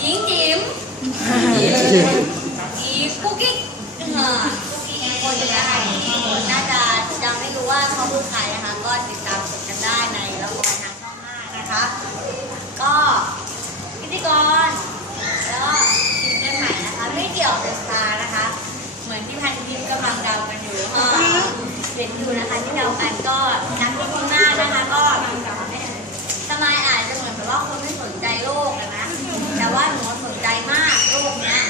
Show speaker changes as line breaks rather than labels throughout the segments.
หญิงจิ๋มอีกุ๊กกิ๊กเออกุ๊กกิ๊กคนอยู่นะคะที่น่าจะยังไม่รู้ว่าเขาคือใครนะคะ ก็ติดตามชมกันได้ในละครทางช่องห้านะคะ ก็พิธีกรแล้วก็ซิงเกิลใหม่นะคะไม่เกี่ยวกับสตาร์นะคะ เหมือนที่พันทิพย์กำลังเดากันอยู่เออเห็นอยู่นะคะที่เดากันก็นักพิมากนะคะ ก็สมายอาจจะเหมือนแบบว่าคนไม่สนใจโลกอะนะ แต่ว่าหนูสนใจมากโลกเนี้ย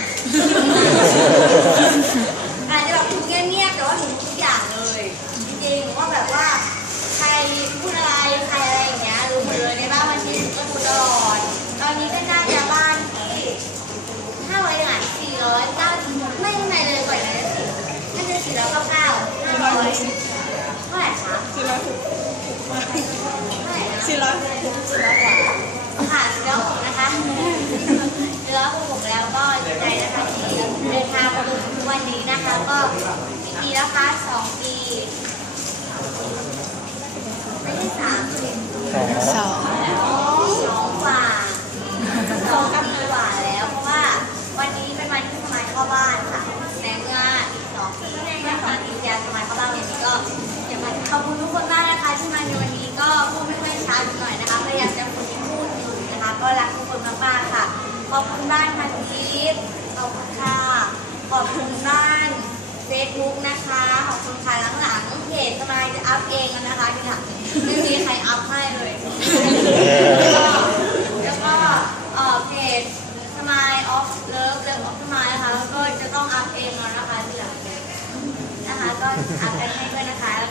อาจจะแบบดูเงียบๆแต่ว่าหนูรู้ทุกอย่างเลย จริงๆ ว่าแบบว่าใครพูดอะไรใครอะไรอย่างเงี้ยรู้หมดเลยในบ้านวันนี้หนูก็ดูตลอดตอนนี้ก็น่าจะบ้านที่ห้าร้อยหนึ่งอะสี่ร้อยเก้าไม่ไม่เลยกว่านั้นสิน่าจะสี่ร้อยเก้าเก้าห้าร้อยเท่าไหร่คะ
สี่ร้อยหกเท่าไหร่นะสี่ร้อย
สี่ร้อยกว่าค่ะสี่ร้อยหกนะคะสี่ร้อยหกแล้วก็ดีใจนะคะที่เดินทางมาถึงวันนี้นะคะก็กี่ปีแล้วคะสองปี ไม่ใช่สามสิบ สองสองกว่าสองกับกว่าแล้ว เพราะว่าวันนี้เป็นวันที่สมัยเข้าบ้านค่ะในเมื่ออีกสองปีเมื่อสองปีที่แล้วสมัยเข้าบ้านวันนี้ก็อยากมาขอบคุณทุกคนมากนะคะที่มาในวันนี้ก็พูดไม่ค่อยชัดหน่อยนะคะพยายามจะฝึกพูดอยู่นะคะ ก็รักทุกคนมากๆค่ะ ขอบคุณบ้านพันทิพย์ขอบคุณค่ะ ขอบคุณบ้านเฟซบุ๊กนะคะ ขอบคุณค่ะหลังๆ Mind of Love Love of Mind นะคะก็จะต้องอัพเองแล้วนะคะทีหลังนะคะก็อัพกันให้ด้วยนะคะ